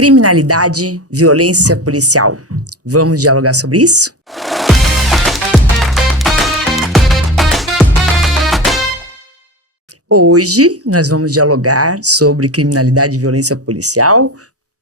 Criminalidade, violência policial. Vamos dialogar sobre isso? Hoje nós vamos dialogar sobre criminalidade e violência policial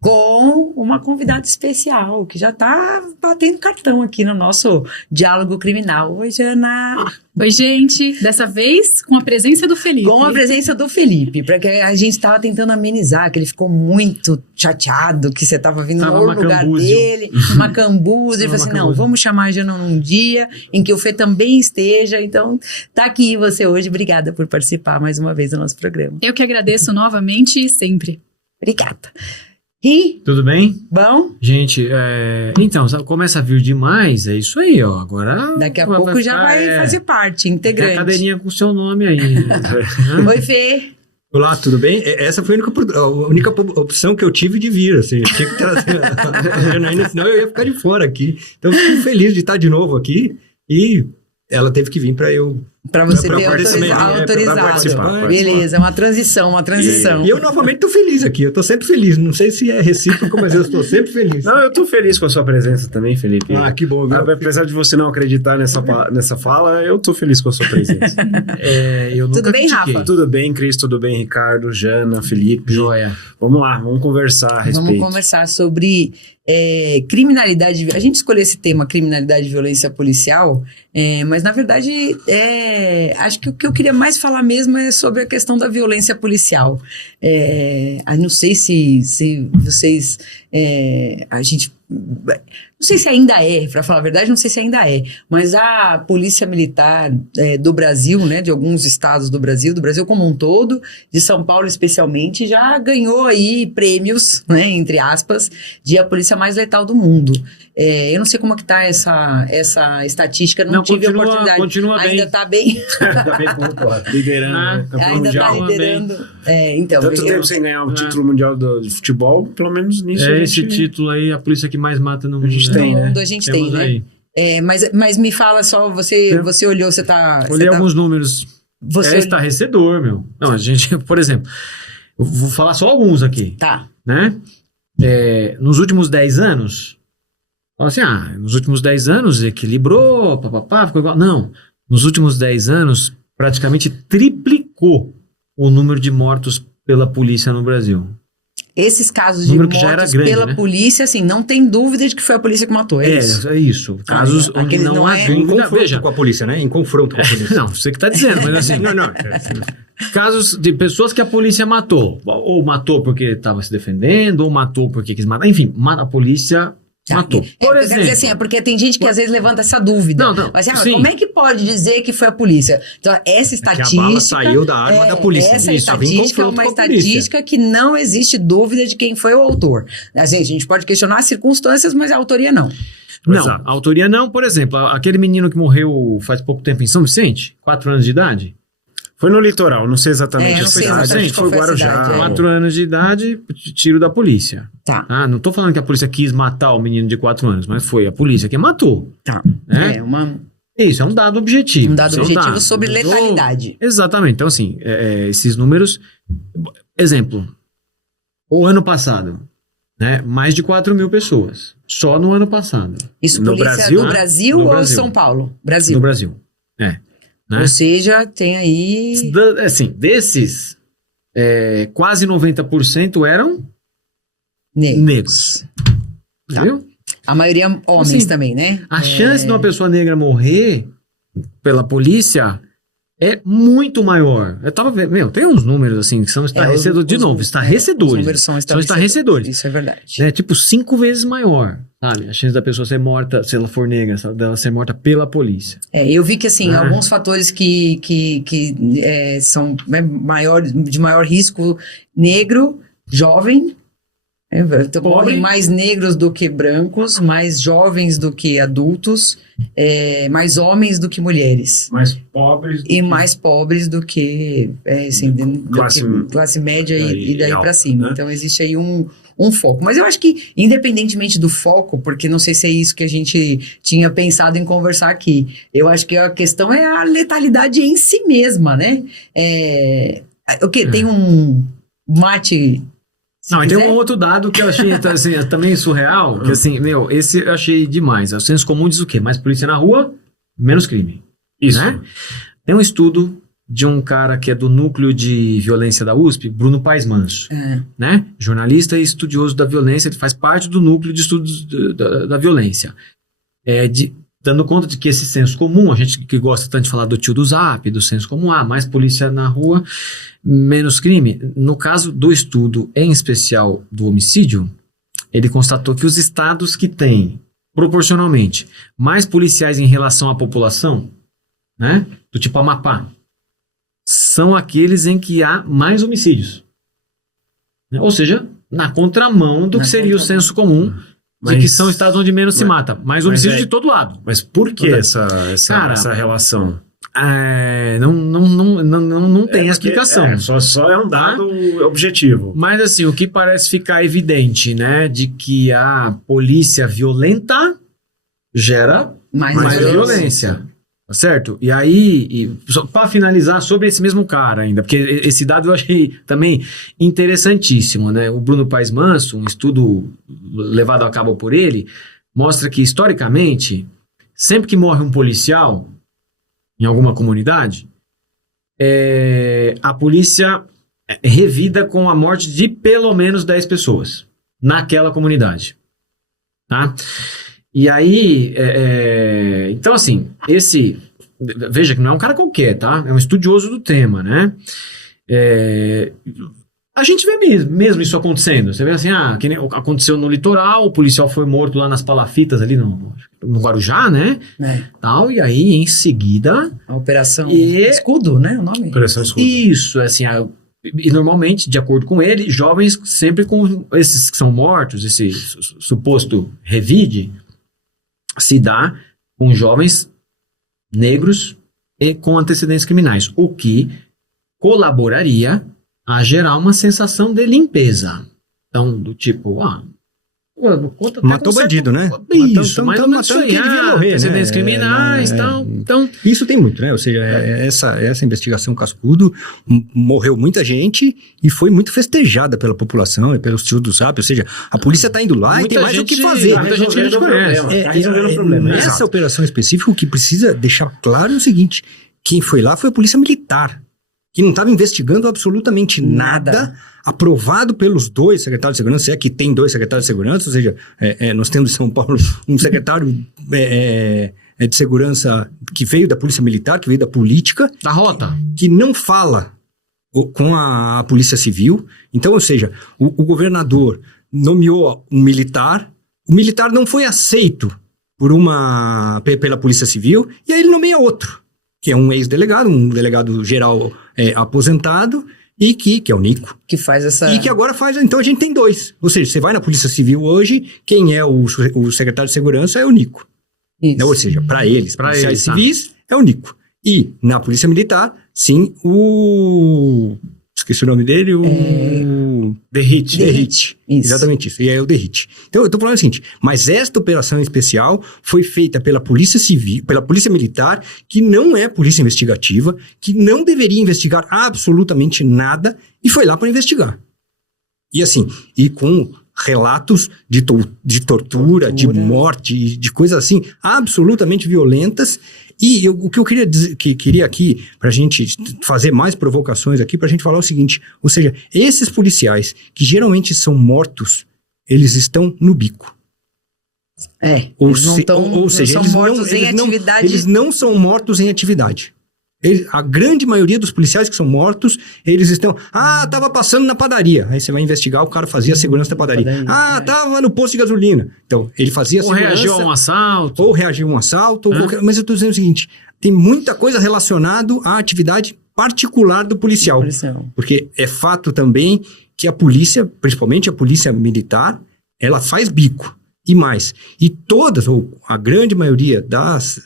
com uma convidada especial, que já está batendo cartão aqui no nosso diálogo criminal. Oi, Jana! Oi, gente! Dessa vez com a presença do Felipe. Com a presença do Felipe, porque a gente estava tentando amenizar, que ele ficou muito chateado, que você estava vindo no lugar dele, Macambúzio. Ele falou assim, não, vamos chamar a Jana num dia em que o Fê também esteja. Então, tá aqui você hoje. Obrigada por participar mais uma vez do nosso programa. Eu que agradeço novamente e sempre. Obrigada. E? Tudo bem? Bom? Gente, então, começa a vir demais, é isso aí, ó. Agora. Daqui a pouco já vai fazer parte, integrante. Tem a cadeirinha com o seu nome aí. Oi, Fê. Olá, tudo bem? Essa foi a única opção que eu tive de vir, assim. Eu tinha que trazer a Janaína, senão eu ia ficar de fora aqui. Então, eu fico feliz de estar de novo aqui e ela teve que vir para eu... Para você ter autorizado. Beleza, uma transição. E eu novamente tô feliz aqui, eu tô sempre feliz. Não sei se é recíproco, mas eu estou sempre feliz. Não, eu tô feliz com a sua presença também, Felipe. Ah, que bom. Apesar de você não acreditar nessa fala, eu tô feliz com a sua presença. Tudo bem, Rafa? Tudo bem, Cris, tudo bem, Ricardo, Jana, Felipe. Joia. Vamos lá, vamos conversar a respeito. Vamos conversar sobre criminalidade. A gente escolheu esse tema, criminalidade e violência policial, mas na verdade acho que o que eu queria mais falar mesmo é sobre a questão da violência policial. Não sei se vocês... não sei se ainda para falar a verdade, não sei se ainda mas a Polícia Militar do Brasil, né, de alguns estados do Brasil como um todo, de São Paulo especialmente, já ganhou aí prêmios, né, entre aspas, de a polícia mais letal do mundo. Eu não sei como é que tá essa estatística, não tive a oportunidade. Continua ainda bem. Tá bem? Tá bem, liderando. Ainda tá liderando. Então, tanto tempo sem ganhar o título mundial de futebol, pelo menos nisso. Esse título aí, a polícia que mais mata no mundo. A gente tem, né? Mas me fala só, você olhou, você tá... Olhei alguns números. Estarrecedor, meu. Não, a gente, por exemplo, eu vou falar só alguns aqui. Tá. Né? Nos últimos 10 anos, fala assim, nos últimos 10 anos equilibrou, ficou igual. Não, nos últimos 10 anos praticamente triplicou o número de mortos pela polícia no Brasil. Esses casos de mortos pela polícia, assim, não tem dúvida de que foi a polícia que matou, isso? É isso. Casos onde não há dúvida. Em confronto com a polícia, né? Em confronto com a polícia. Não, você que tá dizendo, mas assim... não. Casos de pessoas que a polícia matou. Ou matou porque estava se defendendo, ou matou porque quis matar. Enfim, a polícia... matou. Por exemplo, quer dizer assim, porque tem gente que às vezes levanta essa dúvida. Mas como é que pode dizer que foi a polícia? Então, essa estatística... a bala saiu da arma da polícia. Essa estatística é uma estatística que não existe dúvida de quem foi o autor. Assim, a gente pode questionar as circunstâncias, mas a autoria não. Não, a autoria não. Por exemplo, aquele menino que morreu faz pouco tempo em São Vicente, 4 anos de idade... Foi no litoral, não sei exatamente. Foi Guarujá. 4 anos de idade, tiro da polícia. Tá. Não tô falando que a polícia quis matar o menino de 4 anos, mas foi a polícia que matou. Tá. Isso, é um dado objetivo. Um dado objetivo sobre letalidade. Exatamente. Então, assim, esses números... Exemplo, o ano passado, né, mais de 4 mil pessoas. Só no ano passado. Isso, no Brasil? No Brasil ou São Paulo? Brasil. No Brasil, Né? Ou seja, tem aí... Assim, desses, quase 90% eram negros. Tá. Viu? A maioria homens também, né? A chance de uma pessoa negra morrer pela polícia é muito maior. Eu tava vendo, tem uns números assim que são estarrecedores. Estarrecedores. Os números são estarrecedores. Isso é verdade. Tipo 5 vezes maior, sabe? A chance da pessoa ser morta, se ela for negra, dela ser morta pela polícia. Eu vi que assim, alguns fatores que são de maior risco: negro, jovem. Morrem mais negros do que brancos, mais jovens do que adultos, mais homens do que mulheres. Mais pobres. Mais pobres do que, classe média e daí para cima. Né? Então existe aí um foco. Mas eu acho que, independentemente do foco, porque não sei se é isso que a gente tinha pensado em conversar aqui, eu acho que a questão é a letalidade em si mesma, né? Tem um mate... Não, e tem quiser. um outro dado que eu achei assim, também surreal, que assim, esse eu achei demais. O senso comum diz o quê? Mais polícia na rua, menos crime. Isso. Né? Tem um estudo de um cara que é do núcleo de violência da USP, Bruno Paes Manso, né? Jornalista e estudioso da violência, ele faz parte do núcleo de estudos da violência. Dando conta de que esse senso comum, a gente que gosta tanto de falar do tio do Zap, do senso comum, mais polícia na rua, menos crime. No caso do estudo, em especial do homicídio, ele constatou que os estados que têm, proporcionalmente, mais policiais em relação à população, né, do tipo Amapá, são aqueles em que há mais homicídios. Ou seja, na contramão do que seria o senso comum, de que são estados onde menos se mata. Mais homicídio de todo lado. Mas por que Cara, essa relação? Não tem Porque explicação. Só é um dado objetivo. Mas assim, o que parece ficar evidente, né, de que a polícia violenta gera mais violência. Tá certo? E aí, só para finalizar sobre esse mesmo cara ainda, porque esse dado eu achei também interessantíssimo, né? O Bruno Paes Manso, um estudo levado a cabo por ele, mostra que historicamente, sempre que morre um policial em alguma comunidade, a polícia revida com a morte de pelo menos 10 pessoas naquela comunidade. Tá? E aí, então assim, veja que não é um cara qualquer, tá? É um estudioso do tema, né? A gente vê mesmo isso acontecendo. Você vê assim, que nem aconteceu no litoral, o policial foi morto lá nas palafitas ali no Guarujá, né? Tal, e aí, em seguida... A Operação Escudo, né? O nome? Operação Escudo. Isso, assim, e normalmente, de acordo com ele, jovens sempre com esses que são mortos, esse suposto revide, se dá com jovens negros e com antecedentes criminais, o que colaboraria a gerar uma sensação de limpeza. Então, do tipo, matou bandido, né? Isso, mais ou menos isso aí, quem devia morrer, antecedentes né? criminais e tal. Então, isso tem muito, né? Ou seja, essa investigação Cascudo morreu muita gente e foi muito festejada pela população e pelos tios do Zap. Ou seja, a polícia está indo lá e tem mais o que fazer. Muita gente a gente conhece. Tá resolvendo o problema. Nessa operação específica, o que precisa deixar claro é o seguinte: quem foi lá foi a Polícia Militar, que não estava investigando absolutamente nada, aprovado pelos 2 secretários de segurança, se é que tem 2 secretários de segurança, ou seja, nós temos em São Paulo um secretário de segurança que veio da Polícia Militar, que veio da política, da rota, que não fala com a Polícia Civil. Então, ou seja, o governador nomeou um militar, o militar não foi aceito pela Polícia Civil, e aí ele nomeia outro, que é um ex-delegado, um delegado geral aposentado, e que é o Nico. Que faz essa... E que agora faz... Então a gente tem 2. Ou seja, você vai na Polícia Civil hoje, quem é o secretário de segurança é o Nico. Isso. Ou seja, para eles, policiais eles, civis, é o Nico. E na Polícia Militar, sim, esqueci o nome dele, Derrite. Derrite. Isso. Exatamente isso. E é o Derrite. Então, eu tô falando o seguinte, mas esta operação especial foi feita pela Polícia Civil, pela Polícia Militar, que não é polícia investigativa, que não deveria investigar absolutamente nada, e foi lá para investigar. E assim, e com relatos de tortura, de morte, de coisas assim, absolutamente violentas. E o que eu queria aqui, pra gente fazer mais provocações aqui, pra gente falar o seguinte, ou seja, esses policiais que geralmente são mortos, eles estão no bico. Eles não são mortos em atividade. Eles não são mortos em atividade. A grande maioria dos policiais que são mortos, eles estão... tava passando na padaria. Aí você vai investigar, o cara fazia a segurança da padaria. Tava no posto de gasolina. Então, ele fazia a segurança... Ou reagiu a um assalto. Ou reagiu a um assalto. Mas eu tô dizendo o seguinte, tem muita coisa relacionada à atividade particular do policial. Porque é fato também que a polícia, principalmente a polícia militar, ela faz bico. E mais, e todas, ou a grande maioria das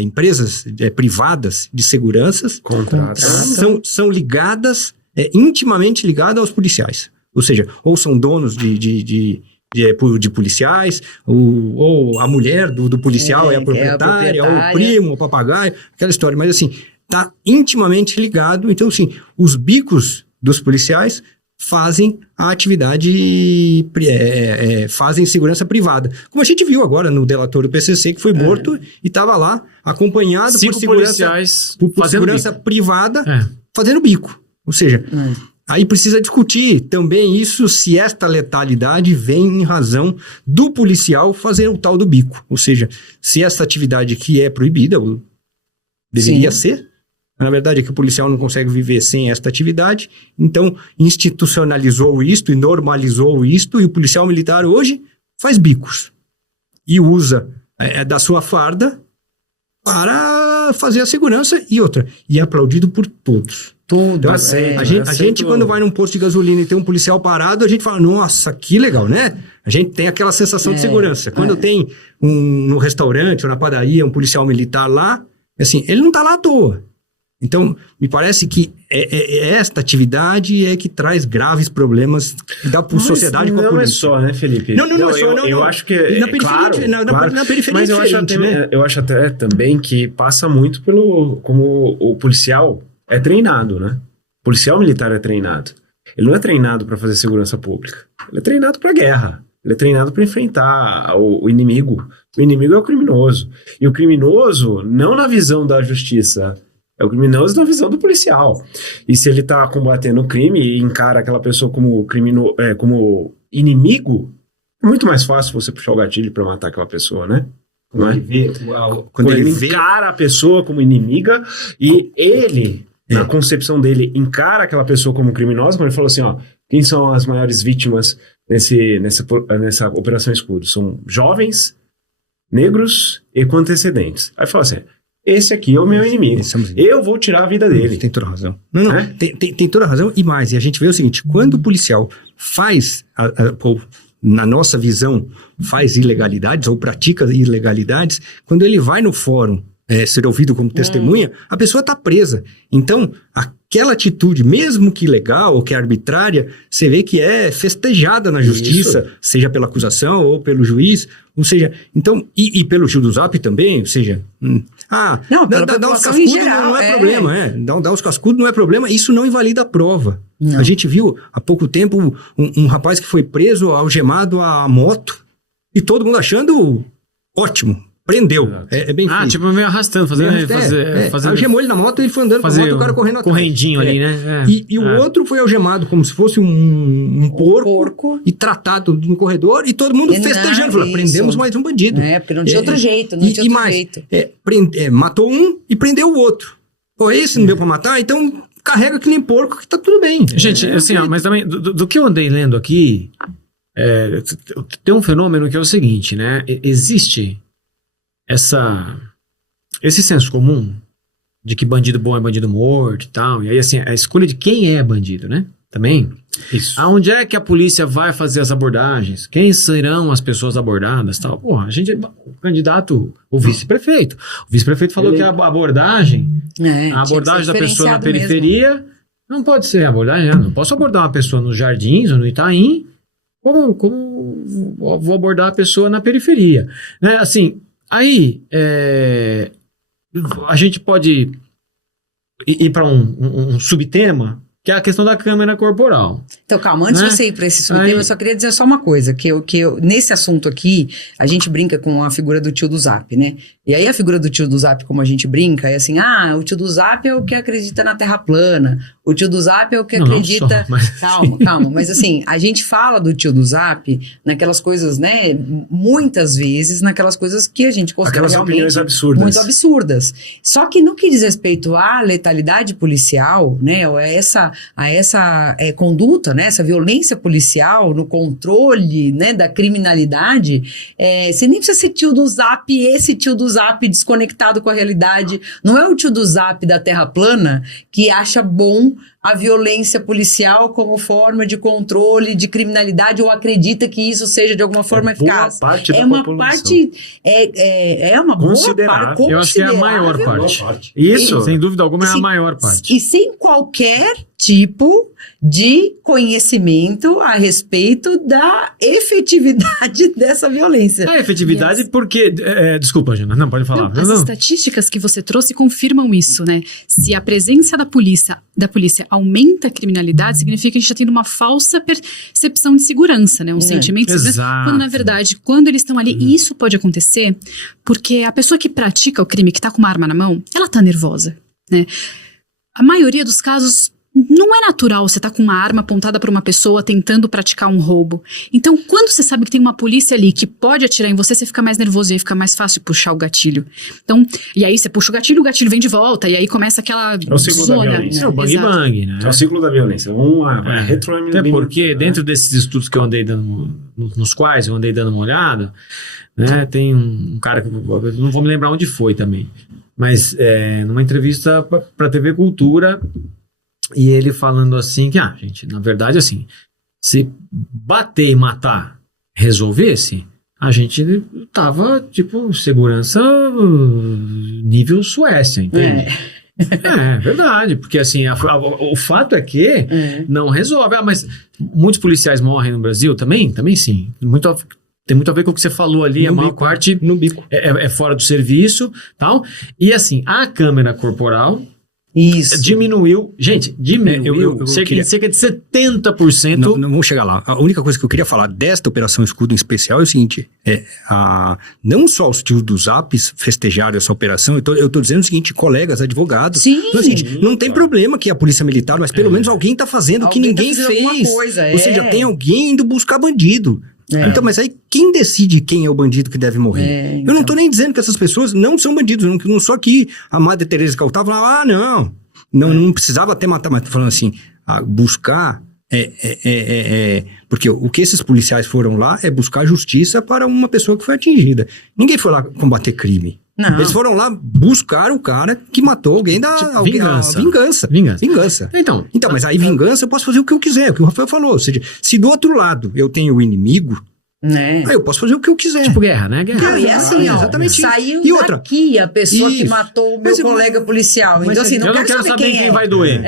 empresas privadas de seguranças são ligadas, intimamente ligadas aos policiais. Ou seja, ou são donos de policiais, ou a mulher do policial é a proprietária, ou o primo, o papagaio, aquela história. Mas assim, está intimamente ligado. Então, assim, os bicos dos policiais fazem a atividade, fazem segurança privada. Como a gente viu agora no delator do PCC, que foi morto e estava lá acompanhado por 5 segurança, policiais por fazendo segurança bico. privada É. fazendo bico. Ou seja, aí precisa discutir também isso, se esta letalidade vem em razão do policial fazer o tal do bico. Ou seja, se essa atividade que é proibida, ou deveria ser, na verdade é que o policial não consegue viver sem esta atividade, então institucionalizou isto e normalizou isto, e o policial militar hoje faz bicos e usa da sua farda para fazer a segurança e outra. E é aplaudido por todos. Tudo. Então, Aceito, a aceito. gente, quando vai num posto de gasolina e tem um policial parado, a gente fala, nossa, que legal, né? A gente tem aquela sensação de segurança. Quando tem no restaurante ou na padaria um policial militar lá, assim, ele não está lá à toa. Então, me parece que esta atividade é que traz graves problemas da sociedade com a polícia. Não é só, né, Felipe? Não é só, eu acho que na periferia, claro, na periferia mas é eu acho, diferente, até, né? eu acho até também que passa muito pelo como o policial é treinado, né? O policial militar é treinado. Ele não é treinado para fazer segurança pública. Ele é treinado para guerra. Ele é treinado para enfrentar o inimigo. O inimigo é o criminoso. E o criminoso, não na visão da justiça, é o criminoso na visão do policial. E se ele está combatendo o crime e encara aquela pessoa como inimigo, é muito mais fácil você puxar o gatilho para matar aquela pessoa, né? Não é? Quando ele encara a pessoa como inimiga e ele, na concepção dele, encara aquela pessoa como criminosa, quando ele falou assim, ó, quem são as maiores vítimas nessa Operação Escudo? São jovens, negros e com antecedentes. Aí fala assim, esse aqui é o meu inimigo. Eu vou tirar a vida dele. Tem toda razão. Não, tem toda razão e mais. E a gente vê o seguinte, quando o policial faz, na nossa visão, faz ilegalidades ou pratica ilegalidades, quando ele vai no fórum ser ouvido como testemunha, a pessoa está presa. Então, aquela atitude, mesmo que ilegal ou que arbitrária, você vê que é festejada na justiça, seja pela acusação ou pelo juiz, ou seja, então, e pelo Gil do Zap também, ou seja, dar os cascudos não é problema, dar os cascudos não é problema, isso não invalida a prova. Não. A gente viu há pouco tempo um rapaz que foi preso, algemado à moto, e todo mundo achando ótimo. Prendeu. É bem feito. Tipo meio arrastando, fazendo. Algemou ele na moto e foi andando com a moto e o cara correndo atrás. Correndinho ali, né? E o outro foi algemado como se fosse um porco e tratado no corredor e todo mundo festejando. Falou, prendemos mais um bandido. Porque não tinha outro jeito, não tinha outro jeito. Matou um e prendeu o outro. Pô, esse não deu pra matar, então carrega que nem porco que tá tudo bem. Gente, assim, mas também, do que eu andei lendo aqui, tem um fenômeno que é o seguinte, né? Existe esse senso comum de que bandido bom é bandido morto e tal, e aí assim, a escolha de quem é bandido, né? Também. Isso. Aonde é que a polícia vai fazer as abordagens? Quem serão as pessoas abordadas tal? Porra, o candidato, o vice-prefeito. O vice-prefeito falou que a abordagem da pessoa na periferia não pode ser abordagem, né? Não posso abordar uma pessoa nos Jardins ou no Itaim, como vou abordar a pessoa na periferia, né? Assim, aí, a gente pode ir para um subtema, que é a questão da câmera corporal. Então, calma, antes de você ir para esse subtema, eu só queria dizer só uma coisa, que eu, nesse assunto aqui, a gente brinca com a figura do tio do Zap, né? E aí a figura do tio do Zap, como a gente brinca, é assim, o tio do Zap é o que acredita na Terra plana, o tio do Zap é o que acredita... Calma, mas assim, a gente fala do tio do Zap naquelas coisas, né, muitas vezes, naquelas coisas que a gente considera aquelas opiniões absurdas. Muito absurdas. Só que no que diz respeito à letalidade policial, né, ou a essa conduta, né, essa violência policial no controle, né, da criminalidade, você nem precisa ser tio do Zap, esse tio do Zap desconectado com a realidade. Não é o tio do Zap da Terra plana que acha bom a violência policial como forma de controle de criminalidade ou acredita que isso seja de alguma forma eficaz. É uma parte considerável. Eu acho que é a maior parte. Isso, sem dúvida alguma, é a maior parte. E sem qualquer tipo de conhecimento a respeito da efetividade dessa violência. A efetividade porque... desculpa, Jana, não, pode falar. As estatísticas que você trouxe confirmam isso, né? Se a presença da polícia aumenta a criminalidade, significa que a gente está tendo uma falsa percepção de segurança, né? Um sentimento de segurança. Exato. Quando, na verdade, quando eles estão ali, e isso pode acontecer porque a pessoa que pratica o crime, que está com uma arma na mão, ela está nervosa, né? A maioria dos casos não é natural você estar com uma arma apontada para uma pessoa tentando praticar um roubo. Então, quando você sabe que tem uma polícia ali que pode atirar em você, você fica mais nervoso e aí fica mais fácil puxar o gatilho. Então, e aí você puxa o gatilho vem de volta, e aí começa aquela o ciclo da violência. É o bang Exato. bang, né? É o ciclo da violência. Até porque dentro desses estudos que eu andei dando, nos quais eu andei dando uma olhada, né, tem um cara que eu não vou me lembrar onde foi também, mas numa entrevista para TV Cultura, e ele falando assim que, gente, na verdade, assim, se bater e matar resolvesse, a gente tava, tipo, segurança nível Suécia, entende? É verdade, porque assim, o fato é que não resolve. Mas muitos policiais morrem no Brasil também? Também sim. Tem muito a ver com o que você falou ali, a maior parte no bico. É fora do serviço, tal. E assim, a câmera corporal Isso. diminuiu, gente, eu cerca de 70%. Não vamos chegar lá. A única coisa que eu queria falar desta Operação Escudo em especial é o seguinte, não só os tios dos Zaps festejaram essa operação, eu tô dizendo o seguinte, colegas, advogados, Sim. então, é o seguinte, não tem problema que a polícia militar, mas pelo menos alguém tá fazendo o que Alguém tá ninguém fazendo alguma fez. coisa, Ou seja, tem alguém indo buscar bandido. Então, mas aí quem decide quem é o bandido que deve morrer? Eu não tô nem dizendo que essas pessoas não são bandidos, não sou aqui a Madre Teresa Calcutá falava, não precisava até matar, mas tô falando assim, buscar porque o que esses policiais foram lá é buscar justiça para uma pessoa que foi atingida. Ninguém foi lá combater crime. Não. Eles foram lá buscar o cara que matou alguém vingança. Então, Mas aí vingança eu posso fazer o que eu quiser, o que o Rafael falou. Ou seja, se do outro lado eu tenho o inimigo, aí eu posso fazer o que eu quiser. tipo guerra, né? Guerra. Não, e assim, exatamente. Saiu E outra? daqui a pessoa que Isso. matou o meu colega policial. Então, assim, eu não quero saber quem vai doer.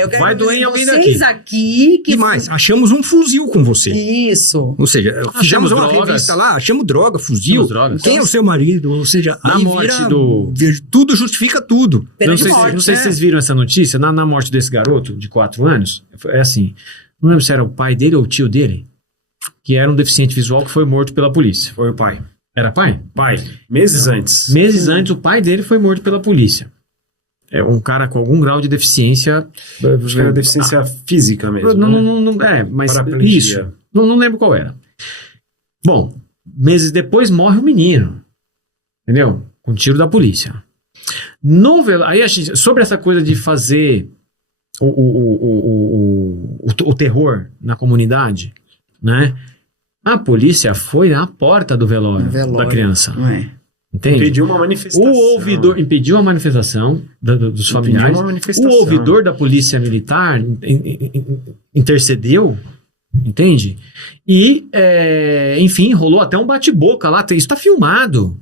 Eu quero Vai doer em alguém vocês aqui que... E mais, achamos um fuzil com você. Isso. Ou seja, fizemos uma drogas. revista lá, achamos droga, fuzil. Achamos drogas. Quem é o seu marido? Ou seja, Na aí morte tudo justifica tudo. Pena Não de sei, morte, não sei né? se vocês viram essa notícia, na morte desse garoto de 4 anos, é assim, não lembro se era o pai dele ou o tio dele, que era um deficiente visual que foi morto pela polícia. Foi o pai. Era pai? Pai. Meses antes. Meses antes, o pai dele foi morto pela polícia. É um cara com algum grau de deficiência. Acho que era deficiência física mesmo. Não, mas Paraplegia. isso. Não lembro qual era. Bom, meses depois morre o menino. Entendeu? Com tiro da polícia. Aí a gente, sobre essa coisa de fazer o terror na comunidade, né? A polícia foi à porta do velório da criança. Entende? Impediu uma manifestação. O ouvidor impediu a manifestação dos familiares. O ouvidor da polícia militar intercedeu, entende? E, enfim, rolou até um bate-boca lá. Isso tá filmado.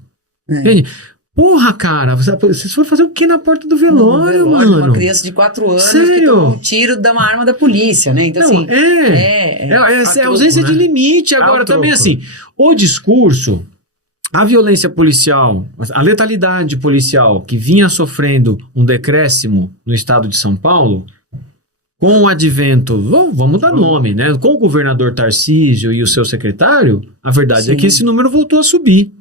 Entende? Porra, cara, vocês foram fazer o que na porta do velório, mano? Uma criança de 4 anos Sério? que tomou um tiro de uma arma da polícia, né? Então, Não, assim... é ausência de limite. Agora, também assim, o discurso, a violência policial, a letalidade policial que vinha sofrendo um decréscimo no estado de São Paulo, com o advento, vamos dar nome, né? Com o governador Tarcísio e o seu secretário, a verdade é que esse número voltou a subir,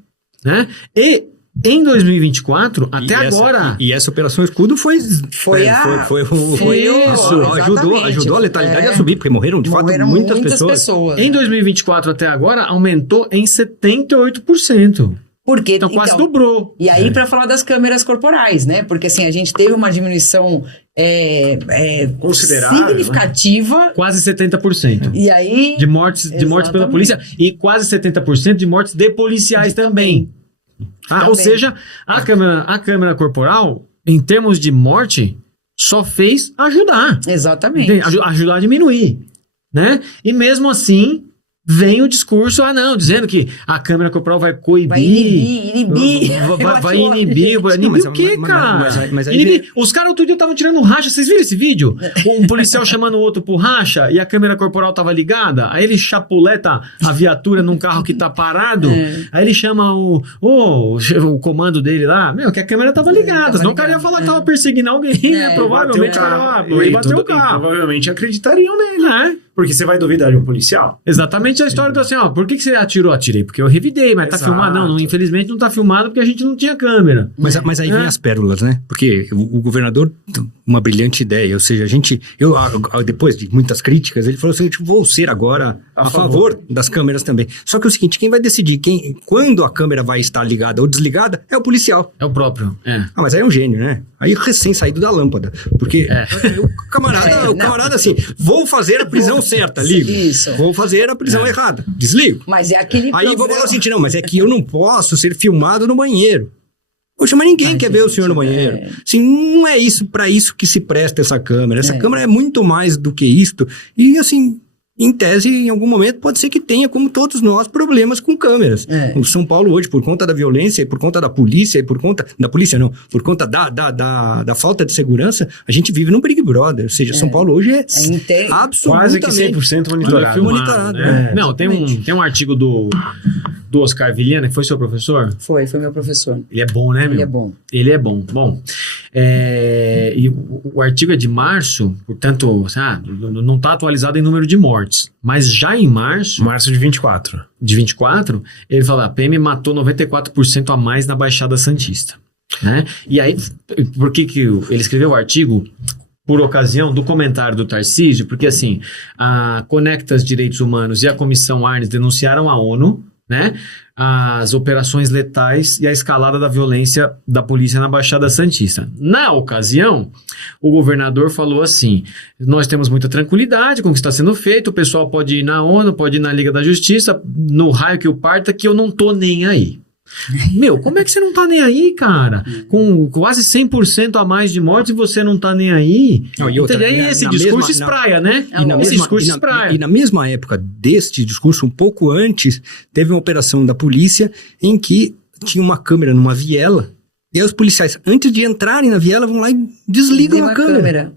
né? E em 2024, até agora... E essa Operação Escudo foi ajudou a letalidade a subir, porque morreram de fato muitas pessoas. Em 2024 até agora, aumentou em 78%. Porque, então quase dobrou. E aí, para falar das câmeras corporais, né? Porque assim, a gente teve uma diminuição considerável, significativa. Né? Quase 70%. E aí... De mortes pela polícia. E quase 70% de mortes de policiais também. Ou seja, a câmera corporal, em termos de morte, só fez ajudar. Exatamente. Ajudar a diminuir, né? E mesmo assim, vem o discurso, dizendo que a Câmara Corporal vai coibir. Vai inibir. Vai inibir. Inibir o quê, cara? Mas aí Inibir. Os caras outro dia estavam tirando racha. Vocês viram esse vídeo? Um policial chamando o outro pro racha e a Câmara Corporal tava ligada. Aí ele chapuleta a viatura num carro que tá parado. Aí ele chama o comando dele lá. Que a câmera tava ligada. Senão o cara ia falar que tava perseguindo alguém, né? Provavelmente ele bateu o carro. Provavelmente acreditariam nele, né? Porque você vai duvidar de um policial? Exatamente a história do assim, por que você atirou? Atirei porque eu revidei, mas tá filmado? Não, infelizmente não tá filmado porque a gente não tinha câmera. Mas aí vem as pérolas, né? Porque o governador, uma brilhante ideia, ou seja, depois de muitas críticas, ele falou assim, vou ser agora a favor das câmeras também. Só que é o seguinte, quem vai decidir quando a câmera vai estar ligada ou desligada é o policial. É o próprio, mas aí é um gênio, né? Aí recém saído da lâmpada. Porque o camarada assim, vou fazer a prisão certa, ligo. Isso. Vou fazer a prisão errada, desligo. Mas é aquele Aí vou falar assim, não, mas é que eu não posso ser filmado no banheiro. Poxa, mas ninguém quer ver o senhor no banheiro. Assim, não é isso para isso que se presta essa câmera. Essa câmera é muito mais do que isto. E assim, em tese, em algum momento, pode ser que tenha, como todos nós, problemas com câmeras. O São Paulo hoje, por conta da violência, e por conta da polícia, e por conta... Da polícia não, por conta da falta de segurança, a gente vive num Big Brother. Ou seja, São Paulo hoje é absolutamente... Quase que 100% monitorado. Não, tem um artigo do Oscar Vilhena, que foi seu professor? Foi meu professor. Ele é bom, né, meu? Ele é bom. Bom, e o artigo é de março, portanto, não está atualizado em número de mortes. Mas já em março de 24. De 24, ele fala, a PM matou 94% a mais na Baixada Santista. Né? E aí, por que ele escreveu o artigo? Por ocasião do comentário do Tarcísio, porque assim, a Conectas Direitos Humanos e a Comissão Arnes denunciaram a ONU, né, as operações letais e a escalada da violência da polícia na Baixada Santista. Na ocasião, o governador falou assim, nós temos muita tranquilidade com o que está sendo feito, o pessoal pode ir na ONU, pode ir na Liga da Justiça, no raio que o parta, que eu não tô nem aí. Como é que você não tá nem aí, cara? Com quase 100% a mais de mortes e você não tá nem aí? Esse discurso espraia, né? E na mesma época deste discurso, um pouco antes, teve uma operação da polícia em que tinha uma câmera numa viela e aí os policiais, antes de entrarem na viela, vão lá e desligam a câmera.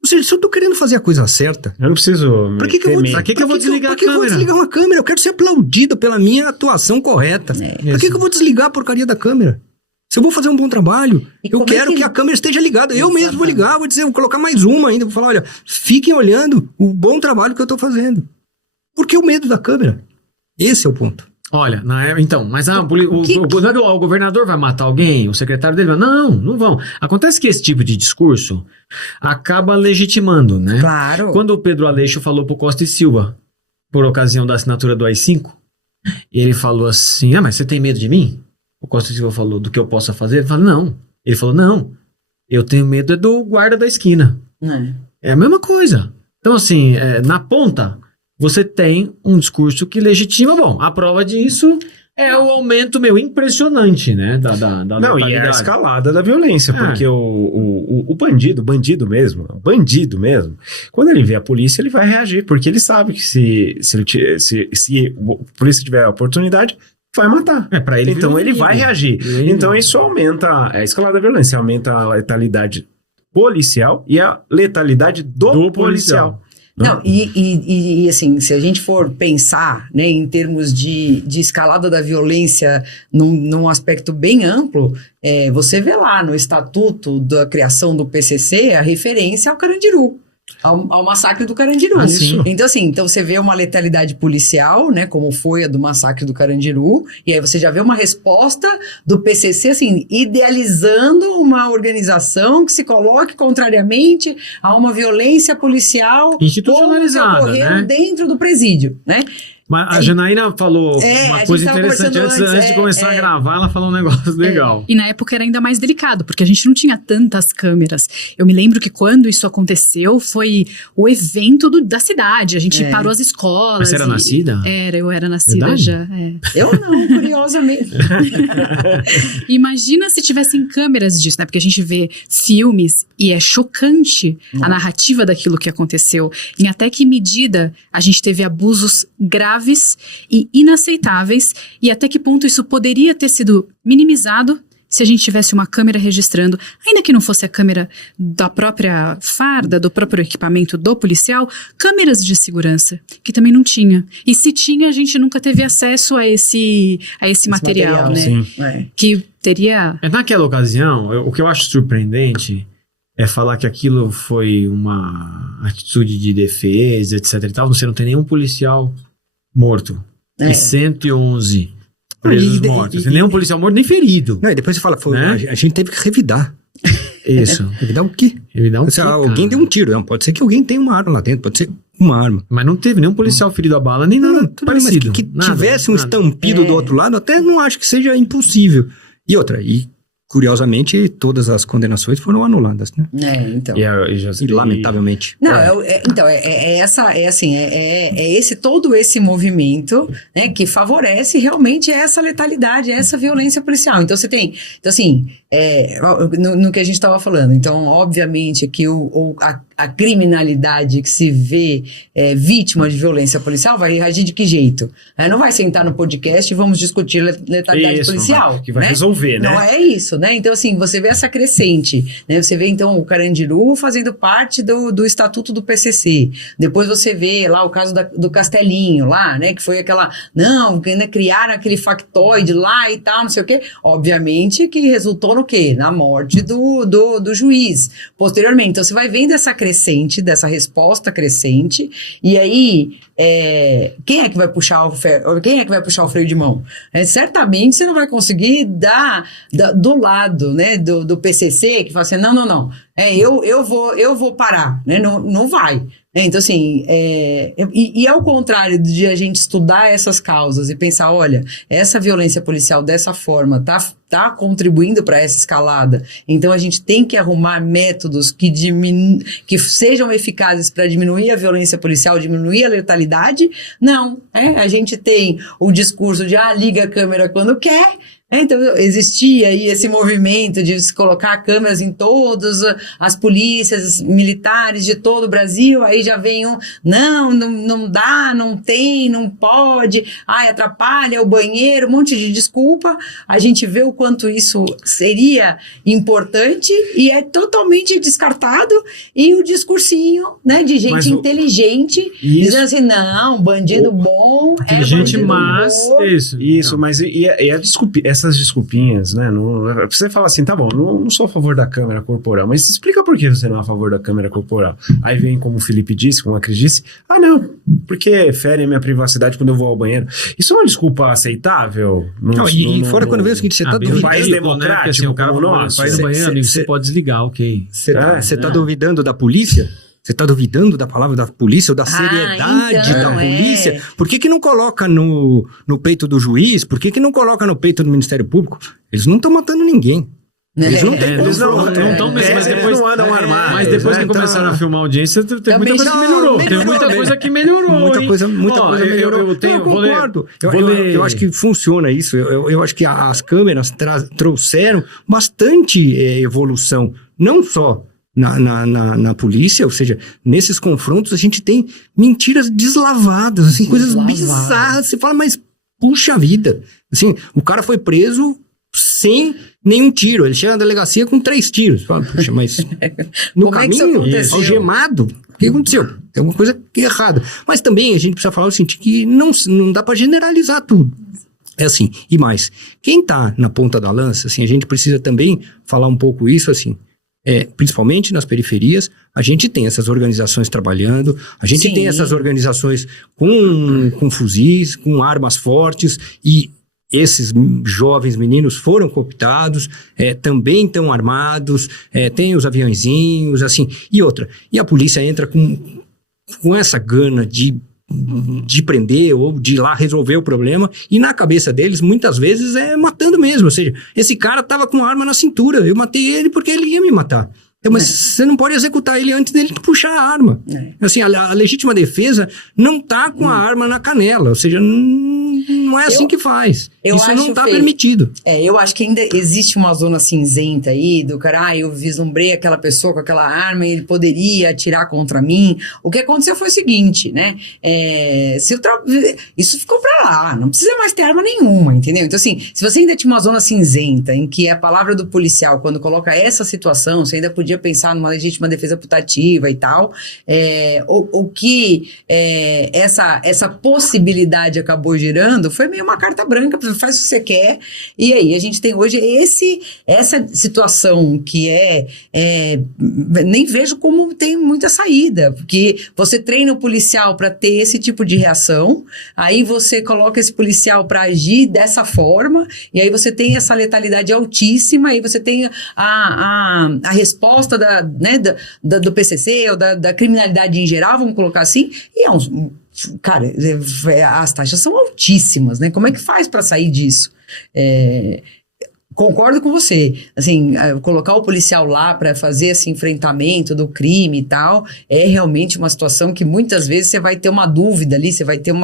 Ou seja, se eu tô querendo fazer a coisa certa... Eu não preciso... Pra que eu vou desligar a câmera? Pra que eu vou desligar uma câmera? Eu quero ser aplaudido pela minha atuação correta. Pra que eu vou desligar a porcaria da câmera? Se eu vou fazer um bom trabalho, eu quero que a câmera esteja ligada. Eu mesmo vou ligar, vou colocar mais uma ainda. Vou falar, olha, fiquem olhando o bom trabalho que eu tô fazendo. Por que o medo da câmera? Esse é o ponto. Olha, então, mas o governador vai matar alguém? O secretário dele vai... Não vão. Acontece que esse tipo de discurso acaba legitimando, né? Claro. Quando o Pedro Aleixo falou pro Costa e Silva, por ocasião da assinatura do AI-5, ele falou assim, mas você tem medo de mim? O Costa e Silva falou, do que eu possa fazer? Ele falou, não. Ele falou, não, eu tenho medo do guarda da esquina. É a mesma coisa. Então, assim, na ponta... Você tem um discurso que legitima, a prova disso é o aumento, impressionante, né, da e é a escalada da violência, porque o bandido mesmo, quando ele vê a polícia, ele vai reagir, porque ele sabe que se a polícia tiver a oportunidade, vai matar. Pra ele então ele vai reagir. Então isso aumenta a escalada da violência, aumenta a letalidade policial e a letalidade do policial. Não, e assim, se a gente for pensar, né, em termos de escalada da violência num aspecto bem amplo, você vê lá no estatuto da criação do PCC a referência ao Carandiru. Ao massacre do Carandiru. Então, assim, você vê uma letalidade policial, né, como foi a do massacre do Carandiru, e aí você já vê uma resposta do PCC, assim, idealizando uma organização que se coloque contrariamente a uma violência policial institucionalizada, como ocorreu dentro do presídio, né? Mas a Janaína falou uma coisa interessante antes de começar a gravar, ela falou um negócio legal. E na época era ainda mais delicado, porque a gente não tinha tantas câmeras. Eu me lembro que quando isso aconteceu, foi o evento da cidade. A gente parou as escolas. Mas você era nascida? Eu era nascida. Verdade? Já. Eu não, curiosamente. Imagina se tivessem câmeras disso, né? Porque a gente vê filmes e é chocante a narrativa daquilo que aconteceu. Em até que medida a gente teve abusos graves e inaceitáveis, e até que ponto isso poderia ter sido minimizado se a gente tivesse uma câmera registrando, ainda que não fosse a câmera da própria farda, do próprio equipamento do policial, câmeras de segurança, que também não tinha. E se tinha, a gente nunca teve acesso a esse material, né? Sim. Que teria... Naquela ocasião, o que eu acho surpreendente é falar que aquilo foi uma atitude de defesa, etc e tal. Você não tem nenhum policial morto. E 111 presos mortos. Sem nenhum policial morto, nem ferido. Não, e depois você fala, a gente teve que revidar. Isso. Revidar o quê? Revidar o quê, alguém deu um tiro. Não, pode ser que alguém tenha uma arma lá dentro, pode ser uma arma. Mas não teve nenhum policial ferido a bala, nem nada parecido. Mas que tivesse um estampido do outro lado, até não acho que seja impossível. E outra, curiosamente, todas as condenações foram anuladas, né? Então. E lamentavelmente. Não, todo esse movimento, né, que favorece realmente essa letalidade, essa violência policial. Então você tem, no que a gente estava falando, então obviamente que a criminalidade que se vê vítima de violência policial vai reagir de que jeito? Não vai sentar no podcast e vamos discutir letalidade policial. Que vai resolver, né? Não é isso, né? Então, assim, você vê essa crescente, né? Você vê, então, o Carandiru fazendo parte do estatuto do PCC. Depois você vê lá o caso do Castelinho lá, né? Que foi aquela... Não, né, criaram aquele factoide lá e tal, não sei o quê. Obviamente que resultou no quê? Na morte do juiz. Posteriormente, então, você vai vendo essa crescente, dessa resposta crescente, e aí quem é que vai puxar o freio de mão? Certamente você não vai conseguir dar do lado, né, do PCC, que fala assim, não, eu vou parar, né, não vai. Então, assim, e ao contrário de a gente estudar essas causas e pensar, olha, essa violência policial dessa forma tá contribuindo para essa escalada, então a gente tem que arrumar métodos que sejam eficazes para diminuir a violência policial, diminuir a letalidade. Não, a gente tem o discurso de liga a câmera quando quer. Então, existia aí esse movimento de se colocar câmeras em todas as polícias militares de todo o Brasil, aí já vem não dá, não tem, não pode, atrapalha o banheiro, um monte de desculpa. A gente vê o quanto isso seria importante e é totalmente descartado, e o discursinho, né, de gente inteligente, dizendo assim, não, bandido bom é bandido bom. Isso, mas essas desculpinhas, né? Você fala assim, tá bom, não sou a favor da câmera corporal, mas explica por que você não é a favor da câmera corporal. Aí vem, como o Felipe disse, como a Cris disse, não, porque fere a minha privacidade quando eu vou ao banheiro. Isso é uma desculpa aceitável? Fora quando vem o seguinte, você tá duvidando... Um país democrático, né? Assim, o cara faz no banheiro, você pode desligar, ok. Você tá duvidando da polícia? Você está duvidando da palavra da polícia ou da seriedade da polícia? Por que não coloca no peito do juiz? Por que não coloca no peito do Ministério Público? Eles não estão matando ninguém. Eles não têm eles não estão mesmo, mas depois não andam armados. Mas depois que começaram a filmar a audiência, tem muita coisa que melhorou. Tem muita coisa que melhorou. Muita coisa melhorou. Eu concordo. Eu acho que funciona isso. Eu acho que as câmeras trouxeram bastante evolução. Não só na polícia, ou seja, nesses confrontos a gente tem mentiras deslavadas, assim, coisas bizarras. Você fala, mas puxa vida, assim, o cara foi preso sem nenhum tiro, ele chega na delegacia com 3 tiros. Você fala, puxa, mas no caminho, algemado, o que aconteceu? Tem alguma coisa errada. Mas também a gente precisa falar o seguinte, que não dá para generalizar tudo. É assim, e mais, quem tá na ponta da lança, assim, a gente precisa também falar um pouco isso, assim, principalmente nas periferias, a gente tem essas organizações trabalhando, a gente tem essas organizações com fuzis, com armas fortes, e esses jovens meninos foram cooptados, também estão armados, tem os aviãozinhos, assim, e outra. E a polícia entra com essa gana de de prender ou de ir lá resolver o problema, e na cabeça deles, muitas vezes, é matando mesmo, ou seja, esse cara tava com uma arma na cintura, eu matei ele porque ele ia me matar. Então, mas você não pode executar ele antes dele puxar a arma. Assim, a legítima defesa não tá com a arma na canela, ou seja, não é assim que faz. Isso não tá permitido. Eu acho que ainda existe uma zona cinzenta aí do cara, eu vislumbrei aquela pessoa com aquela arma e ele poderia atirar contra mim. O que aconteceu foi o seguinte, né? Isso ficou pra lá, não precisa mais ter arma nenhuma, entendeu? Então, assim, se você ainda tinha uma zona cinzenta em que a palavra do policial, quando coloca essa situação, você ainda podia pensar numa legítima defesa putativa e tal, o que essa possibilidade acabou gerando foi meio uma carta branca, faz o que você quer, e aí a gente tem hoje essa situação que nem vejo como tem muita saída, porque você treina o policial para ter esse tipo de reação, aí você coloca esse policial para agir dessa forma, e aí você tem essa letalidade altíssima, aí você tem a resposta do PCC ou da criminalidade em geral, vamos colocar assim, e cara, as taxas são altíssimas, né? Como é que faz para sair disso? Concordo com você, assim, colocar o policial lá para fazer esse enfrentamento do crime e tal, é realmente uma situação que muitas vezes você vai ter uma dúvida ali, você vai ter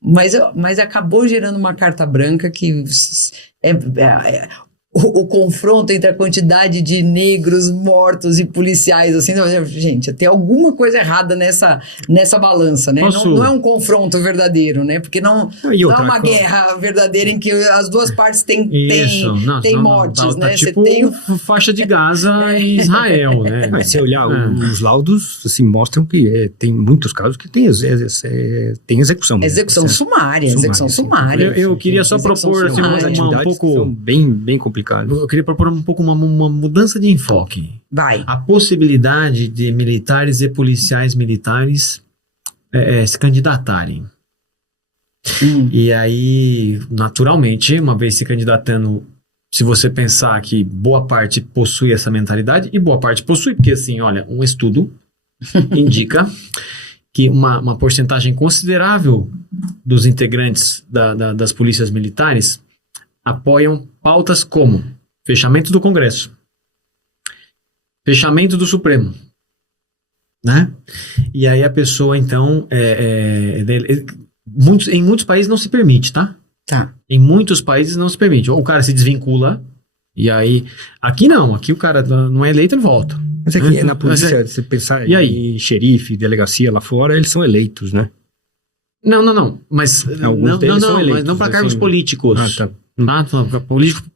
mas acabou gerando uma carta branca que o confronto entre a quantidade de negros mortos e policiais, assim, gente, tem alguma coisa errada nessa balança, né? Não é um confronto verdadeiro, né? Porque não é uma guerra verdadeira em que as duas partes têm mortes, né? Tipo você tem faixa de Gaza e Israel, né? Mas se olhar, os laudos assim, mostram que tem muitos casos que tem execução. Execução sumária. Eu queria só propor assim, um pouco... bem complicado. Eu queria propor um pouco uma mudança de enfoque. Vai. A possibilidade de militares e policiais militares se candidatarem. E aí, naturalmente, uma vez se candidatando, se você pensar que boa parte possui essa mentalidade, e boa parte possui, porque assim, olha, um estudo indica que uma porcentagem considerável dos integrantes das polícias militares apoiam pautas como fechamento do Congresso, fechamento do Supremo, né? E aí a pessoa, então, em muitos países não se permite, tá? Tá. Em muitos países não se permite. Ou o cara se desvincula, e aí... Aqui não, aqui o cara não é eleito, ele volta. Mas aqui na polícia, se pensar em xerife, delegacia lá fora, eles são eleitos, né? Não. Mas alguns deles são eleitos, mas não para cargos políticos. Tá.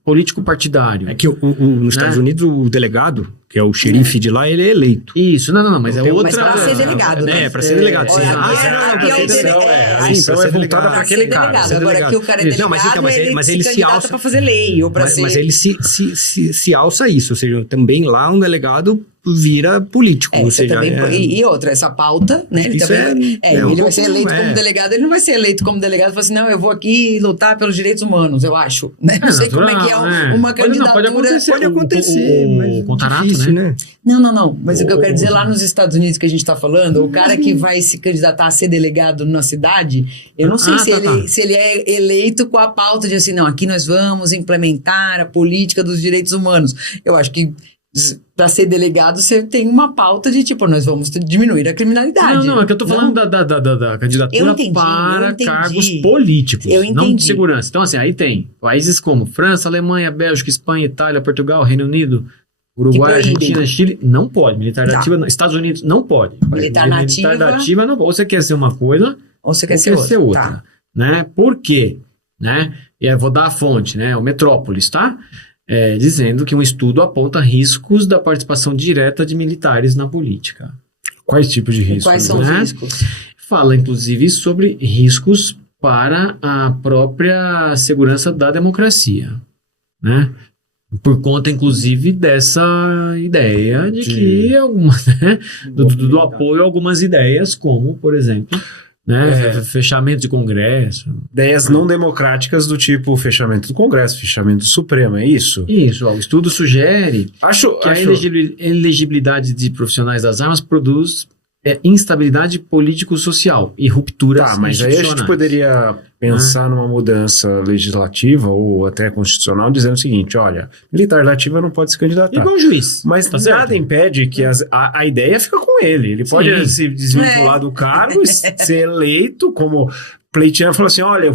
Político partidário. É que nos Estados Unidos o delegado, que é o xerife de lá, ele é eleito. Isso, não, mas é outra... Mas para ser delegado, né? Para ser delegado, sim. A eleição é voltada para aquele cara. Agora aqui o cara é delegado, mas ele se alça para fazer lei ou para ser... Mas ele se alça isso, ou seja, também lá um delegado vira político. Ou seja, e outra, essa pauta, né? Ele também ele vai ser eleito como delegado, ele não vai ser eleito como delegado e falar assim, não, eu vou aqui lutar pelos direitos humanos, eu acho. Né? Não sei como é que é uma candidatura. Pode acontecer, mas contrato, difícil, né? Não. Mas o que eu quero dizer, lá nos Estados Unidos que a gente está falando, o cara que vai se candidatar a ser delegado na cidade, eu não sei se ele é eleito com a pauta de assim, não, aqui nós vamos implementar a política dos direitos humanos. Eu acho que para ser delegado, você tem uma pauta de tipo, nós vamos diminuir a criminalidade. Não, é que eu tô falando da candidatura para cargos políticos, não de segurança. Então, assim, aí tem países como França, Alemanha, Bélgica, Espanha, Itália, Portugal, Reino Unido, Uruguai, Argentina, Chile, não pode. Militar da ativa, Estados Unidos, não pode. Militar da ativa, não pode. Ou você quer ser uma coisa, ou você quer ser outra. Tá. Né? Por quê? Né? E aí eu vou dar a fonte, né? O Metrópolis, tá? Dizendo que um estudo aponta riscos da participação direta de militares na política. Quais tipos de riscos? Quais são os riscos? Fala, inclusive, sobre riscos para a própria segurança da democracia, né? Por conta, inclusive, dessa ideia de que algumas, né? do apoio a algumas ideias, como, por exemplo... fechamento de Congresso. Ideias não democráticas do tipo fechamento do Congresso, fechamento do Supremo, é isso? Isso, o estudo sugere que a elegibilidade de profissionais das armas produz instabilidade político-social e rupturas Tá, mas aí a gente institucionais. poderia pensar numa mudança legislativa ou até constitucional dizendo o seguinte, olha, militar ativa não pode se candidatar. Igual um juiz. Mas tá nada certo? impede que a ideia fica com ele. Ele pode se desvincular do cargo e ser eleito como pleiteando, falou assim, olha, eu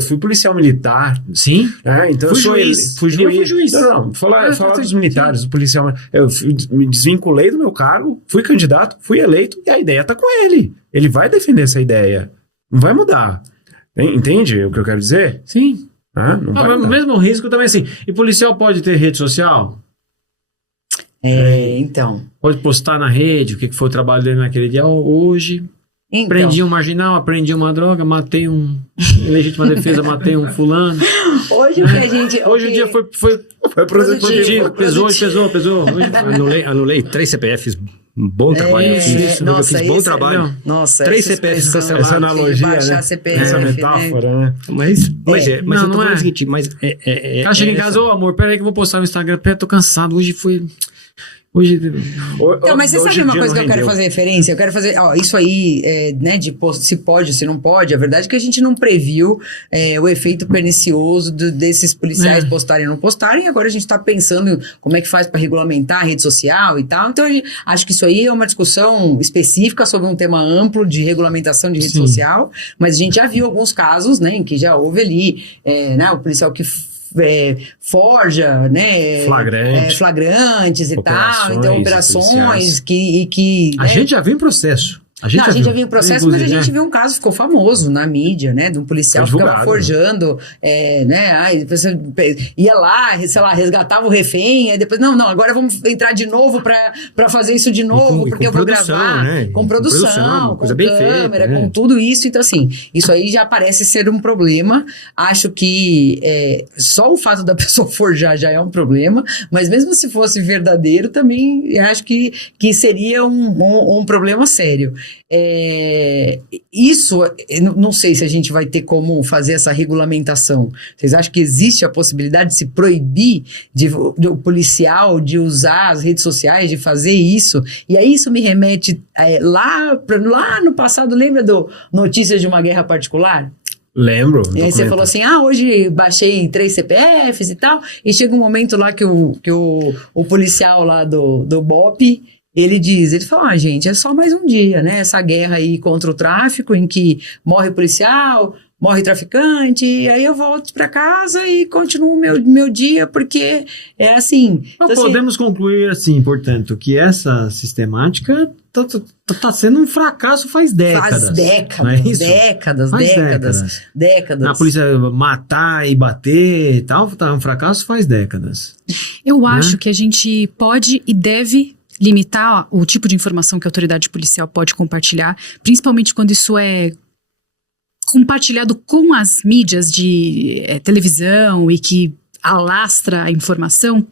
fui policial militar. Sim. Então Fui eu sou juiz. fui Eu fui juiz. Não, falar dos sim. militares, do policial. Eu me desvinculei do meu cargo, fui candidato, fui eleito e a ideia tá com ele. Ele vai defender essa ideia. Não vai mudar. Entende o que eu quero dizer? Sim. Não vai Mas mudar. mesmo risco também assim. E policial pode ter rede social? Então. Pode postar na rede o que foi o trabalho dele naquele dia. Hoje prendi um marginal, aprendi uma droga, matei um em legítima defesa, matei um fulano. Hoje o que a gente... Hoje o dia foi produtivo. Pesou. Hoje, Anulei 3 CPFs. Bom trabalho. Eu fiz bom trabalho. Nossa, 3 CPFs cancelados. Essa analogia, baixar né? CPF, Essa metáfora, né? Mas eu tô não falando é. o seguinte, mas Ela chega em casa, amor, peraí que eu vou postar no Instagram, tô cansado, hoje foi... Então, mas você sabe uma coisa que eu quero fazer referência? Eu quero fazer, isso aí, né, se pode, se não pode. A verdade é que a gente não previu o efeito pernicioso desses policiais postarem ou não postarem. Agora a gente está pensando como é que faz para regulamentar a rede social e tal. Então, acho que isso aí é uma discussão específica sobre um tema amplo de regulamentação de rede social. Mas a gente já viu alguns casos, né, em que já houve ali, né, o policial que forja, né, flagrantes e tal, então operações que a gente já viu em processo. A gente já viu em processo, mas a gente viu um caso, ficou famoso na mídia, né, de um policial que ficava forjando, né, aí você ia lá, sei lá, resgatava o refém, aí depois, não, agora vamos entrar de novo pra fazer isso de novo, porque eu vou gravar, né? Com produção, com câmera, com tudo isso, então assim, isso aí já parece ser um problema. Acho que só o fato da pessoa forjar já é um problema, mas mesmo se fosse verdadeiro, também acho que seria um problema sério. Isso, não sei se a gente vai ter como fazer essa regulamentação. Vocês acham que existe a possibilidade de se proibir o policial de usar as redes sociais, de fazer isso? E aí isso me remete lá no passado, lembra do Notícias de uma Guerra Particular? Lembro. E aí você falou assim, hoje baixei 3 CPFs e tal, e chega um momento lá que o policial lá do BOP, ele fala, gente, é só mais um dia, né? Essa guerra aí contra o tráfico, em que morre policial, morre traficante, e aí eu volto para casa e continuo meu dia, porque é assim. Então, podemos concluir assim, portanto, que essa sistemática tá sendo um fracasso faz décadas. Faz décadas, não é isso? Décadas. Na polícia matar e bater e tal, tá um fracasso faz décadas. Eu acho que a gente pode e deve limitar o tipo de informação que a autoridade policial pode compartilhar, principalmente quando isso é compartilhado com as mídias de televisão e que alastra a informação.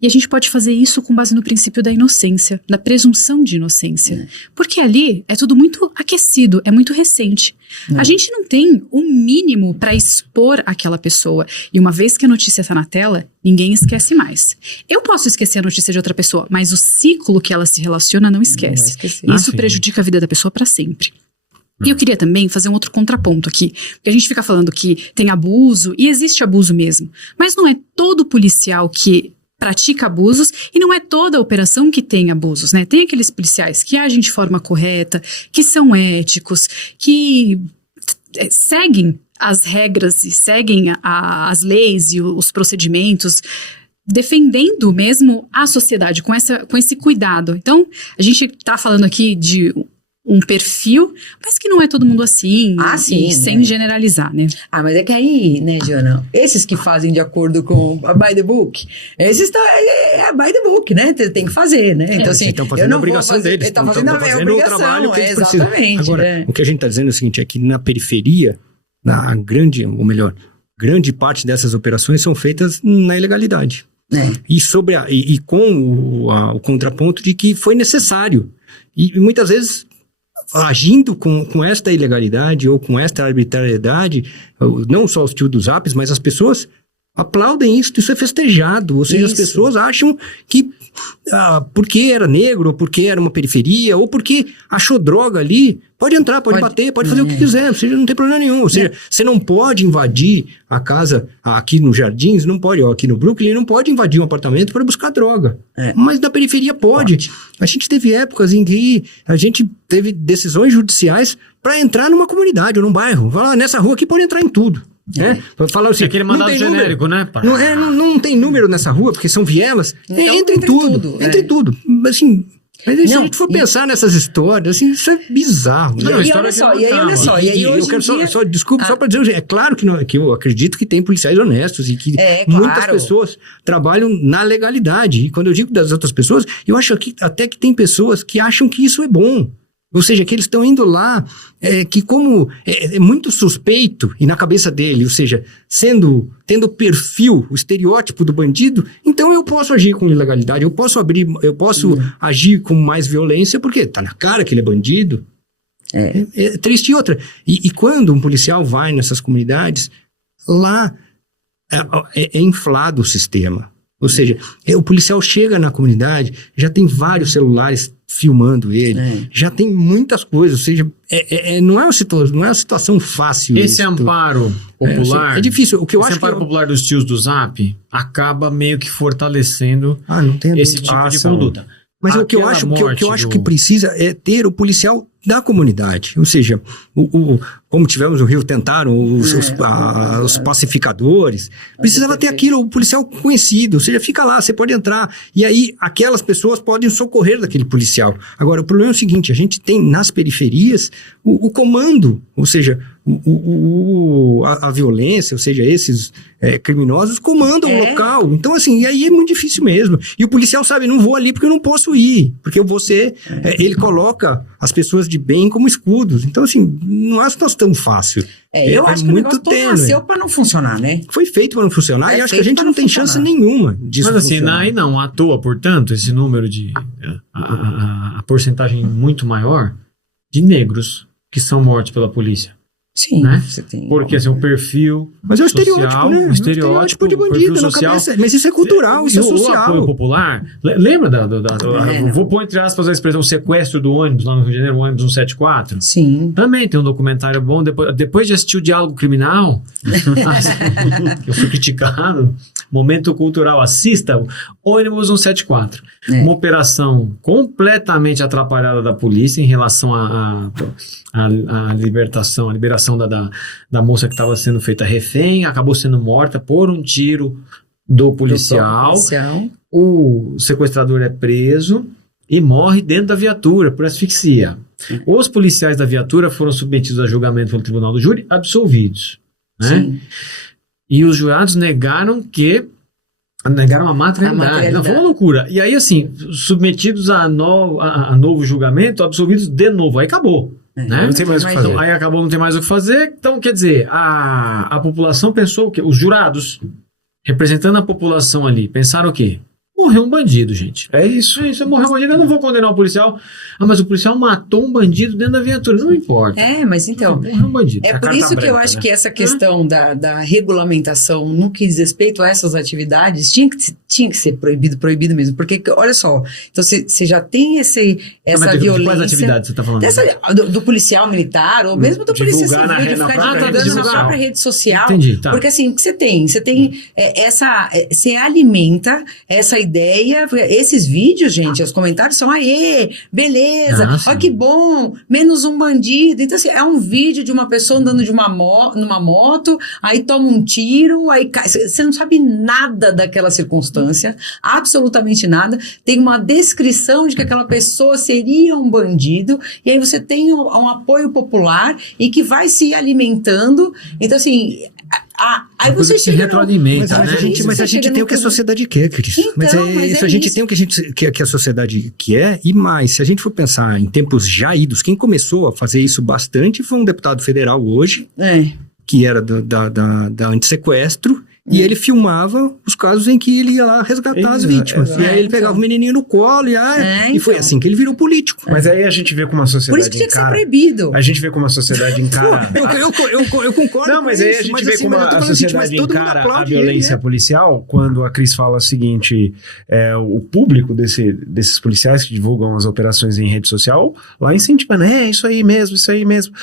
E a gente pode fazer isso com base no princípio da inocência, da presunção de inocência. Porque ali é tudo muito aquecido, é muito recente. A gente não tem o mínimo para expor aquela pessoa. E uma vez que a notícia está na tela, ninguém esquece mais. Eu posso esquecer a notícia de outra pessoa, mas o ciclo que ela se relaciona não esquece. Isso prejudica a vida da pessoa para sempre. E eu queria também fazer um outro contraponto aqui, porque a gente fica falando que tem abuso, e existe abuso mesmo, mas não é todo policial que pratica abusos e não é toda operação que tem abusos, né? Tem aqueles policiais que agem de forma correta, que são éticos, que seguem as regras e seguem as leis e os procedimentos, defendendo mesmo a sociedade com esse cuidado. Então, a gente está falando aqui de um perfil, mas que não é todo mundo assim, sim, sem generalizar, né? Mas é que aí, né, Jana, esses que fazem de acordo com a by the book, esses é by the book, né? Tem que fazer, né? Então, assim, estão fazendo a obrigação deles. Estão fazendo a obrigação, o trabalho que eles exatamente. Precisam. Agora, o que a gente está dizendo é o seguinte, é que na periferia, grande parte dessas operações são feitas na ilegalidade. E com o contraponto de que foi necessário. E muitas vezes agindo com esta ilegalidade ou com esta arbitrariedade, não só os tios dos apps, mas as pessoas aplaudem isso é festejado. Ou seja, as pessoas acham que porque era negro, ou porque era uma periferia, ou porque achou droga ali, pode entrar, pode bater, pode fazer o que quiser, ou seja, não tem problema nenhum. Ou seja, você não pode invadir a casa aqui nos Jardins, não pode, ó, aqui no Brooklyn, não pode invadir um apartamento para buscar droga. Mas na periferia pode. A gente teve épocas em que a gente teve decisões judiciais para entrar numa comunidade ou num bairro. Vai lá, nessa rua aqui pode entrar em tudo. Falar assim, aquele mandado genérico, né? Não tem número nessa rua, porque são vielas. Então, entra em tudo. Entra em tudo. Assim, mas se a gente for pensar nessas histórias, assim, isso é bizarro. E olha só, Desculpa, só para dizer, é claro que eu acredito que tem policiais honestos e que muitas pessoas trabalham na legalidade. E quando eu digo das outras pessoas, eu acho até que tem pessoas que acham que isso é bom. Ou seja, que eles estão indo lá, que como é muito suspeito, e na cabeça dele, ou seja, tendo o perfil, o estereótipo do bandido, então eu posso agir com ilegalidade, eu posso agir com mais violência, porque tá na cara que ele é bandido. É triste. E outra, e quando um policial vai nessas comunidades, lá é inflado o sistema. Ou seja, o policial chega na comunidade, já tem vários celulares filmando ele, já tem muitas coisas, ou seja, não é uma situação fácil. Esse amparo popular... É difícil. O que eu acho amparo popular dos tios do Zap acaba meio que fortalecendo esse tipo de conduta. Mas o que eu acho que precisa é ter o policial da comunidade. Ou seja, como tivemos no Rio, tentaram os pacificadores. Precisava ter aquilo, o policial conhecido. Ou seja, fica lá, você pode entrar. E aí, aquelas pessoas podem socorrer daquele policial. Agora, o problema é o seguinte, a gente tem nas periferias o comando, ou seja, a violência, ou seja, esses criminosos comandam o local. Então, assim, e aí é muito difícil mesmo. E o policial sabe, não vou ali porque eu não posso ir. Porque ele coloca as pessoas de bem como escudos. Então, assim, não é uma situação tão fácil. Eu acho que o negócio todo nasceu para não funcionar, né? Foi feito para não funcionar e acho que a gente não tem chance nenhuma disso. Mas assim, aí não, à toa, portanto, esse número de... a porcentagem muito maior de negros que são mortos pela polícia. Sim, né? Você tem... Porque assim, o perfil mas é o social, estereótipo, né? O estereótipo de bandido na cabeça. Mas isso é cultural, isso é social. O apoio popular, lembra vou pôr entre aspas a expressão sequestro do ônibus lá no Rio de Janeiro, o ônibus 174? Sim. Também tem um documentário bom, depois de assistir o Diálogo Criminal, que eu fui criticado, momento cultural, assista o ônibus 174. Uma operação completamente atrapalhada da polícia em relação a liberação da moça que estava sendo feita refém, acabou sendo morta por um tiro do policial. O sequestrador é preso e morre dentro da viatura por asfixia. Os policiais da viatura foram submetidos a julgamento pelo Tribunal do Júri, absolvidos. Né? E os jurados negaram a materialidade. Não, foi uma loucura. E aí, assim, submetidos a novo julgamento, absolvidos de novo. Aí acabou. Né? Não tem mais o que fazer. Aí acabou, não tem mais o que fazer. Então, quer dizer, a população pensou o quê? Os jurados, representando a população ali, pensaram o quê? Morreu um bandido, gente. É isso. Morreu um bandido, eu não vou condenar o policial. Mas o policial matou um bandido dentro da viatura. Não importa. Mas então... Morreu um bandido. É por isso que eu acho que essa questão da regulamentação no que diz respeito a essas atividades tinha que ser proibido mesmo. Porque, olha só, então você já tem essa violência... De quais atividades você está falando? Do policial militar, ou mesmo do policial civil, de ficar divulgando na própria rede social. Entendi, tá. Porque assim, o que você tem? Você tem você alimenta essa ideia, esses vídeos, gente, os comentários são, beleza, olha que bom, menos um bandido. Então, assim, é um vídeo de uma pessoa andando numa moto, aí toma um tiro, aí cai. Você não sabe nada daquela circunstância, absolutamente nada. Tem uma descrição de que aquela pessoa seria um bandido, e aí você tem um apoio popular e que vai se alimentando. Então, assim... aí você se retroalimenta, mas a gente tem o que a sociedade quer, Cris. A gente tem o que a sociedade quer, e mais, se a gente for pensar em tempos já idos, quem começou a fazer isso bastante foi um deputado federal hoje, que era da antissequestro, E ele filmava os casos em que ele ia lá resgatar as vítimas. E aí ele pegava o menininho no colo e foi assim que ele virou político. Mas aí a gente vê como a sociedade Por isso que tinha que ser proibido. A gente vê como a sociedade encara... Eu concordo. Não, mas com aí isso, a gente mas vê assim, como mas eu tô a falando assim, sociedade mas todo mundo encara a aplaude violência ele, policial quando a Cris fala o seguinte, o público desses policiais que divulgam as operações em rede social, lá incentivando, isso aí mesmo.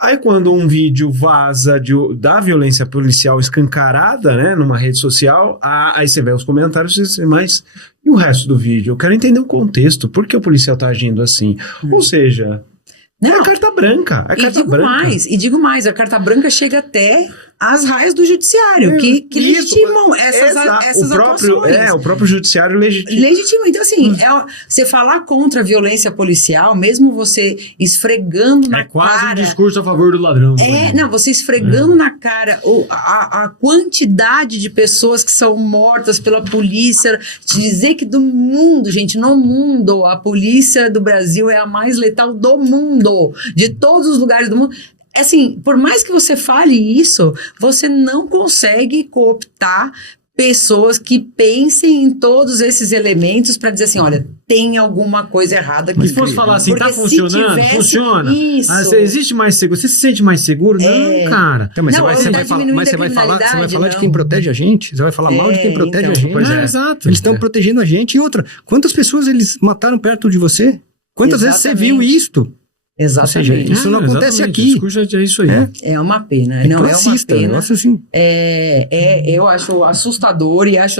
Aí quando um vídeo vaza da violência policial escancarada, né, numa rede social, aí você vê os comentários e diz, mas e o resto do vídeo? Eu quero entender o contexto, por que o policial tá agindo assim? Ou seja... Não. É a carta branca. E digo mais, a carta branca chega até as raias do judiciário, que legitimam essas atuações. O próprio judiciário legitima. Então, assim, você falar contra a violência policial, mesmo você esfregando na cara... É quase um discurso a favor do ladrão. Você esfregando na cara a quantidade de pessoas que são mortas pela polícia, te dizer que no mundo, a polícia do Brasil é a mais letal do mundo, de todos os lugares do mundo. Assim, por mais que você fale isso, você não consegue cooptar pessoas que pensem em todos esses elementos para dizer assim, olha, tem alguma coisa errada aqui. Mas se fosse falar assim, tá funcionando? Funciona. Isso. Existe mais seguro? Você se sente mais seguro? Não, cara. Então, mas você vai falar de quem protege a gente? Você vai falar mal de quem protege a gente? Exato. Eles estão protegendo a gente. E outra, quantas pessoas eles mataram perto de você? Quantas vezes você viu isto? Exatamente. Ou seja, isso não acontece aqui. O discurso é isso aí. É uma pena. É classista, é uma pena. Assim. Eu acho assustador e acho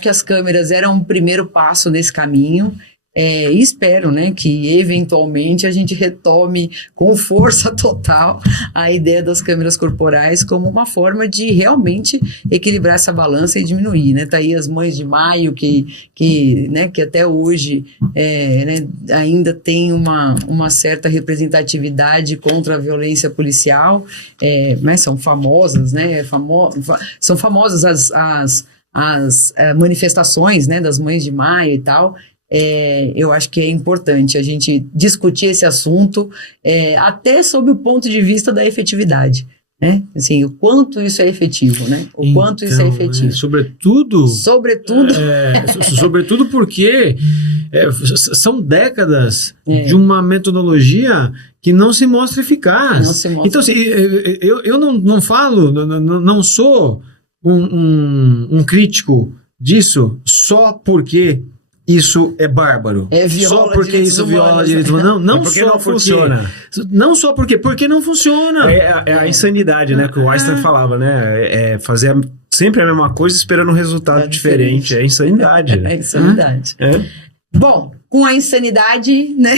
que as câmeras eram um primeiro passo nesse caminho. E espero, né, que eventualmente a gente retome com força total a ideia das câmeras corporais como uma forma de realmente equilibrar essa balança e diminuir, né? Tá aí as Mães de Maio que até hoje ainda tem uma certa representatividade contra a violência policial, mas são famosas, né? São famosas as manifestações, né, das Mães de Maio e tal. Eu acho que é importante a gente discutir esse assunto até sob o ponto de vista da efetividade, né? Assim, o quanto isso é efetivo, né? Quanto isso é efetivo. Sobretudo porque são décadas de uma metodologia que não se mostra eficaz. Então, assim, eu não falo, não sou um crítico disso só porque isso é bárbaro. Só porque isso viola direitos humanos. Não porque só não funciona. Não só porque não funciona. É a insanidade, né? Que o Einstein falava, né? Fazer sempre a mesma coisa esperando um resultado diferente. É insanidade. É insanidade. Bom, com a insanidade, né?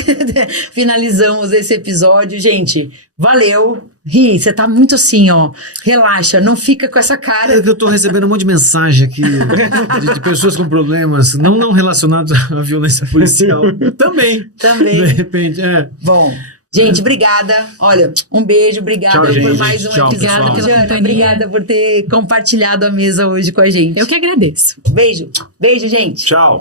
Finalizamos esse episódio. Gente, valeu. Ri, você tá muito assim, ó. Relaxa, não fica com essa cara. Eu tô recebendo um monte de mensagem aqui de pessoas com problemas não relacionados à violência policial. Também. De repente, Bom, gente, obrigada. Olha, um beijo, obrigada por mais um episódio. Obrigada pela companhia. Obrigada por ter compartilhado a mesa hoje com a gente. Eu que agradeço. Beijo, gente. Tchau.